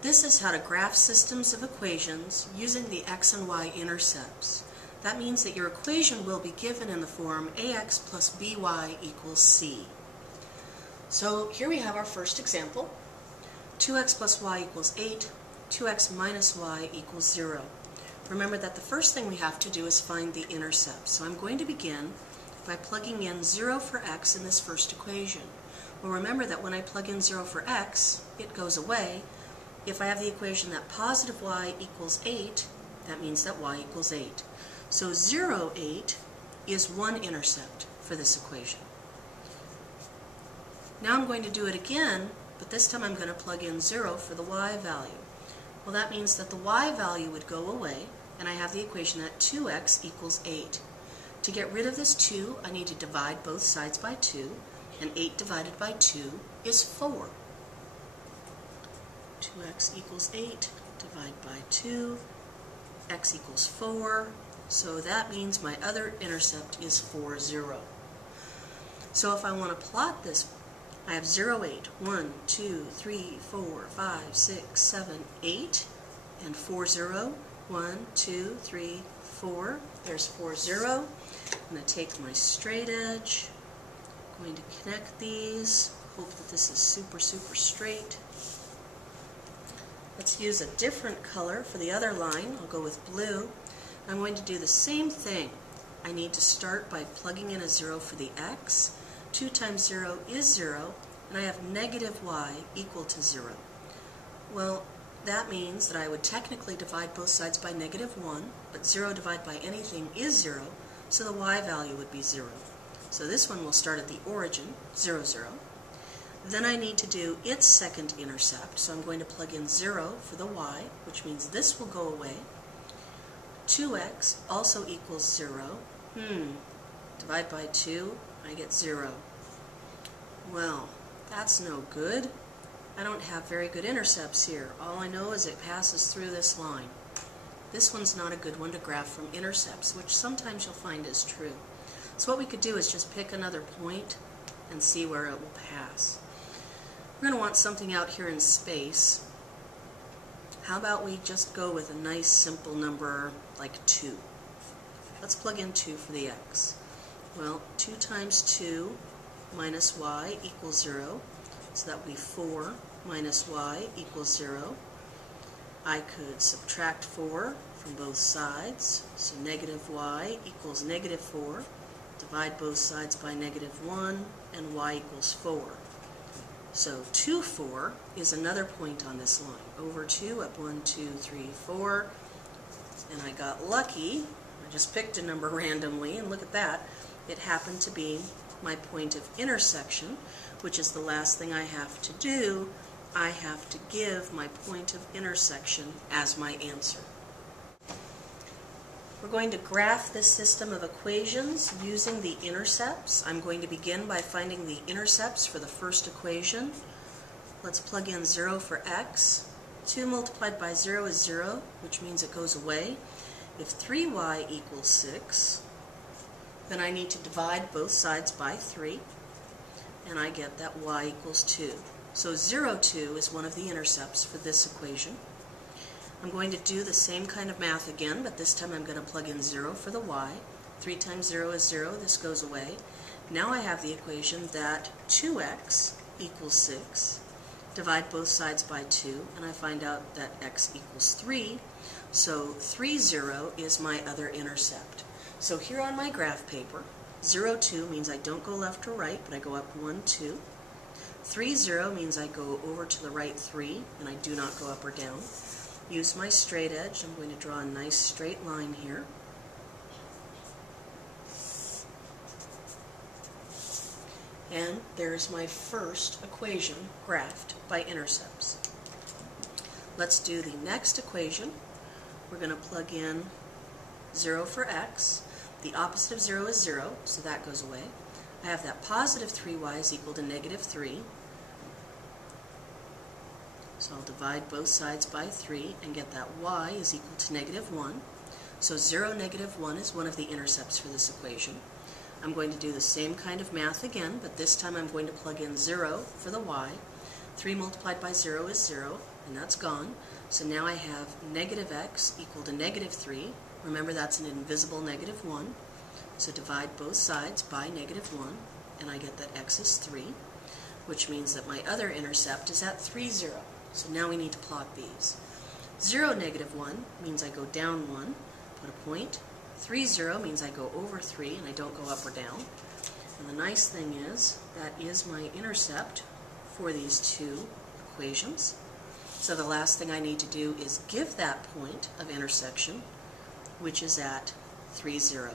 This is how to graph systems of equations using the x and y intercepts. That means that your equation will be given in the form ax plus by equals c. So here we have our first example. 2x plus y equals 8, 2x minus y equals 0. Remember that the first thing we have to do is find the intercept. So I'm going to begin by plugging in 0 for x in this first equation. Well, remember that when I plug in 0 for x, it goes away. If I have the equation that positive y equals 8, that means that y equals 8. So 0, 8 is one intercept for this equation. Now I'm going to do it again, but this time I'm going to plug in 0 for the y value. Well, that means that the y value would go away, and I have the equation that 2x equals 8. To get rid of this 2, I need to divide both sides by 2, and 8 divided by 2 is 4. 2x equals 8, divide by 2, x equals 4, so that means my other intercept is 4, 0. So if I want to plot this, I have 0, 8, 1, 2, 3, 4, 5, 6, 7, 8, and 4, 0, 1, 2, 3, 4. There's 4, 0. I'm going to take my straight edge, I'm going to connect these, hope that this is super straight. Let's use a different color for the other line. I'll go with blue. I'm going to do the same thing. I need to start by plugging in a 0 for the x. 2 times 0 is 0, and I have negative y equal to 0. Well, that means that I would technically divide both sides by negative 1, but 0 divided by anything is 0, so the y value would be 0. So this one will start at the origin, 0, 0. Then I need to do its second intercept, so I'm going to plug in 0 for the y, which means this will go away. 2x also equals 0. Divide by 2, I get 0. Well, that's no good. I don't have very good intercepts here. All I know is it passes through this line. This one's not a good one to graph from intercepts, which sometimes you'll find is true. So what we could do is just pick another point and see where it will pass. We're going to want something out here in space. How about we just go with a nice simple number like 2. Let's plug in 2 for the x. Well, 2 times 2 minus y equals 0, so that would be 4 minus y equals 0. I could subtract 4 from both sides, so negative y equals negative 4. Divide both sides by negative 1, and y equals 4. So 2, 4 is another point on this line. Over 2, up 1, 2, 3, 4. And I got lucky. I just picked a number randomly, and look at that. It happened to be my point of intersection, which is the last thing I have to do. I have to give my point of intersection as my answer. We're going to graph this system of equations using the intercepts. I'm going to begin by finding the intercepts for the first equation. Let's plug in 0 for x. 2 multiplied by 0 is 0, which means it goes away. If 3y equals 6, then I need to divide both sides by 3, and I get that y equals 2. So 0, 2 is one of the intercepts for this equation. I'm going to do the same kind of math again, but this time I'm going to plug in 0 for the y. 3 times 0 is 0. This goes away. Now I have the equation that 2x equals 6. Divide both sides by 2, and I find out that x equals 3. So 3, 0 is my other intercept. So here on my graph paper, 0, 2 means I don't go left or right, but I go up 1, 2. 3, 0 means I go over to the right 3, and I do not go up or down. Use my straight edge. I'm going to draw a nice straight line here. And there's my first equation graphed by intercepts. Let's do the next equation. We're going to plug in 0 for x. The opposite of 0 is 0, so that goes away. I have that positive 3y is equal to negative 3. So I'll divide both sides by 3 and get that y is equal to negative 1. So 0, negative 1 is one of the intercepts for this equation. I'm going to do the same kind of math again, but this time I'm going to plug in 0 for the y. 3 multiplied by 0 is 0, and that's gone. So now I have negative x equal to negative 3. Remember, that's an invisible negative 1. So divide both sides by negative 1, and I get that x is 3, which means that my other intercept is at 3, 0. So now we need to plot these. 0, negative 1 means I go down 1, put a point. 3, 0 means I go over 3 and I don't go up or down. And the nice thing is, that is my intercept for these two equations. So the last thing I need to do is give that point of intersection, which is at 3, 0.